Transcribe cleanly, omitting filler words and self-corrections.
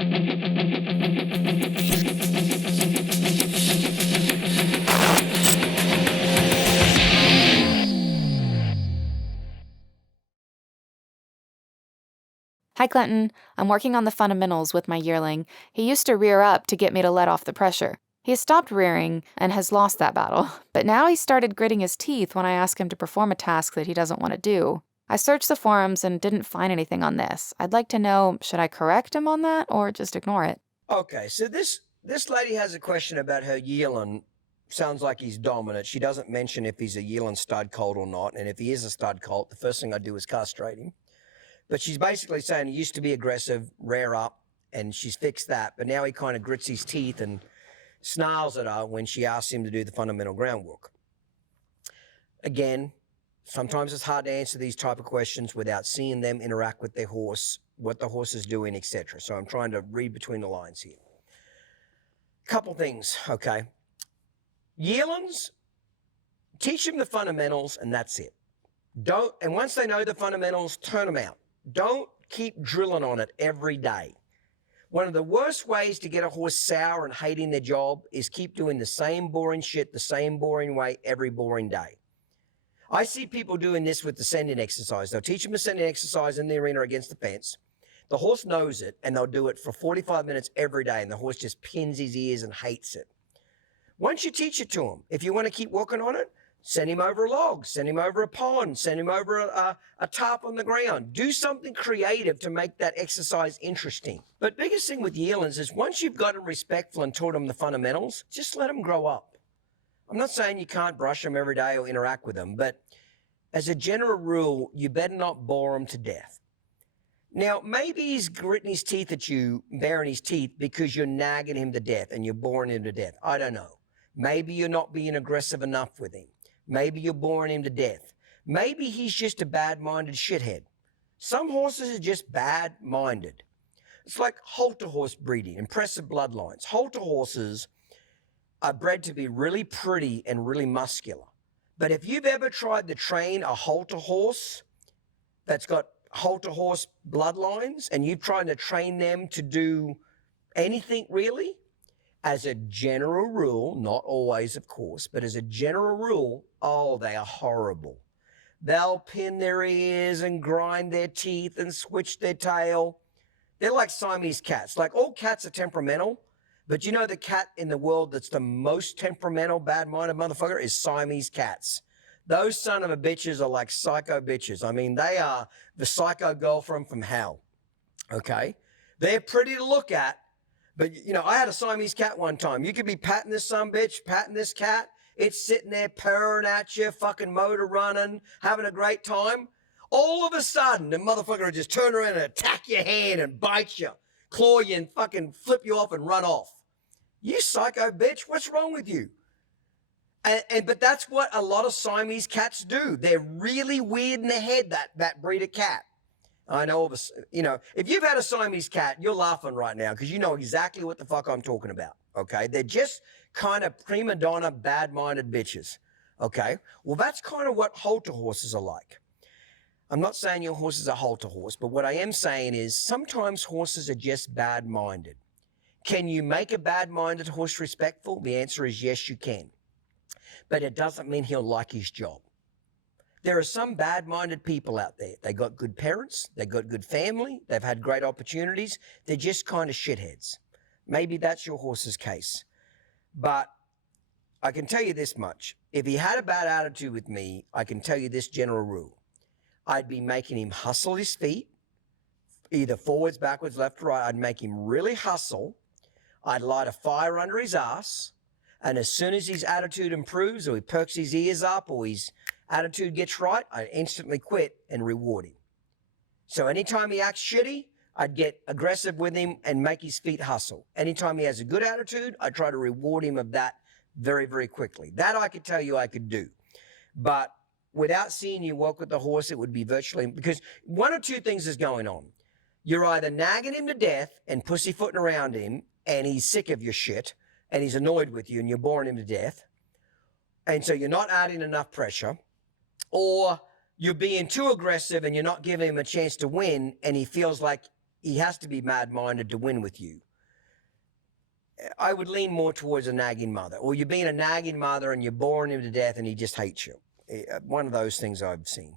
Hi, Clinton. I'm working on the fundamentals with my yearling. He used to rear up to get me to let off the pressure. He has stopped rearing and has lost that battle, but now he started gritting his teeth when I ask him to perform a task that he doesn't want to do. I searched the forums and didn't find anything on this. I'd like to know, should I correct him on that or just ignore it? Okay, so this lady has a question about her yearling. Sounds like he's dominant. She doesn't mention if he's a yearling stud colt or not, and if he is a stud colt, the first thing I do is castrate him. But she's basically saying he used to be aggressive, rear up, and she's fixed that. But now he kind of grits his teeth and snarls at her when she asks him to do the fundamental groundwork. Again, sometimes it's hard to answer these type of questions without seeing them interact with their horse, what the horse is doing, etc. So I'm trying to read between the lines here. Couple things, okay. Yearlings, teach them the fundamentals, and that's it. And once they know the fundamentals, turn them out. Don't keep drilling on it every day. One of the worst ways to get a horse sour and hating their job is keep doing the same boring shit the same boring way every boring day. I see people doing this with the sending exercise. They'll teach them a sending exercise in the arena against the fence. The horse knows it, and they'll do it for 45 minutes every day, and the horse just pins his ears and hates it. Once you teach it to him, if you want to keep working on it, send him over a log, send him over a pond, send him over a tarp on the ground. Do something creative to make that exercise interesting. But biggest thing with yearlings is once you've got them respectful and taught them the fundamentals, just let them grow up. I'm not saying you can't brush them every day or interact with them, but as a general rule, you better not bore them to death. Now, maybe he's gritting his teeth at you, baring his teeth because you're nagging him to death and you're boring him to death. I don't know. Maybe you're not being aggressive enough with him. Maybe you're boring him to death. Maybe he's just a bad-minded shithead. Some horses are just bad-minded. It's like halter horse breeding, impressive bloodlines. Halter horses are bred to be really pretty and really muscular. But if you've ever tried to train a halter horse that's got halter horse bloodlines and you've tried to train them to do anything really, as a general rule, not always of course, but as a general rule, oh, they are horrible. They'll pin their ears and grind their teeth and switch their tail. They're like Siamese cats. Like all cats are temperamental, but you know the cat in the world that's the most temperamental, bad-minded motherfucker is Siamese cats. Those son of a bitches are like psycho bitches. I mean, they are the psycho girlfriend from hell, okay? They're pretty to look at, but, you know, I had a Siamese cat one time. You could be patting this son bitch, patting this cat. It's sitting there purring at you, fucking motor running, having a great time. All of a sudden, the motherfucker will just turn around and attack your hand and bite you, claw you, and fucking flip you off and run off. You psycho bitch, what's wrong with you? But that's what a lot of Siamese cats do. They're really weird in the head, that breed of cat. I know, if you've had a Siamese cat, you're laughing right now because you know exactly what the fuck I'm talking about, okay? They're just kind of prima donna, bad-minded bitches, okay? Well, that's kind of what halter horses are like. I'm not saying your horse is a halter horse, but what I am saying is sometimes horses are just bad-minded. Can you make a bad-minded horse respectful? The answer is yes, you can. But it doesn't mean he'll like his job. There are some bad-minded people out there. They got good parents, they got good family, they've had great opportunities. They're just kind of shitheads. Maybe that's your horse's case. But I can tell you this much. If he had a bad attitude with me, I can tell you this general rule. I'd be making him hustle his feet, either forwards, backwards, left, or right. I'd make him really hustle. I'd light a fire under his ass. And as soon as his attitude improves or he perks his ears up or his attitude gets right, I instantly quit and reward him. So anytime he acts shitty, I'd get aggressive with him and make his feet hustle. Anytime he has a good attitude, I try to reward him of that very, very quickly. That I could tell you I could do. But without seeing you walk with the horse, it would be virtually, because one or two things is going on. You're either nagging him to death and pussyfooting around him and he's sick of your shit and he's annoyed with you and you're boring him to death. And so you're not adding enough pressure, or you're being too aggressive and you're not giving him a chance to win and he feels like he has to be mad-minded to win with you. I would lean more towards a nagging mother, or you're being a nagging mother and you're boring him to death and he just hates you. One of those things I've seen.